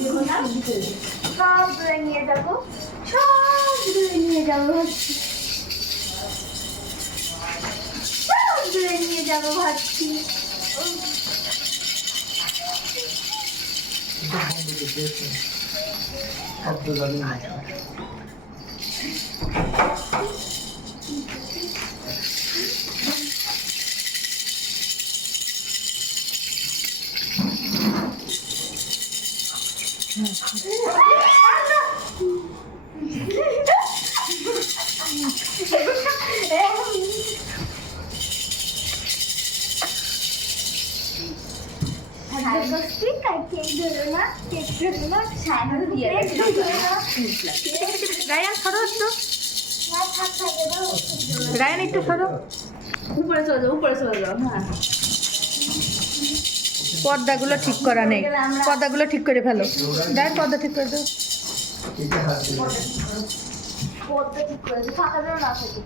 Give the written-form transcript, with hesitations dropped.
সব ধরে নিয়ে যাবো, সব ধরে নিয়ে যাবো ভাবছি, সব ধরে নিয়ে যাবো ভাবছি। রায়ান সরো একটু, রায়ান একটু সরো, উপরে চলে যাও, উপরে চলে যাও। হ্যাঁ, পর্দাগুলো ঠিক করা নেই, পর্দাগুলো ঠিক করে ফেলো, রায়ান পর্দা ঠিক করে দাও। পদ্মা ঠিক করেছে, ফাঁকা যেন না থাকে।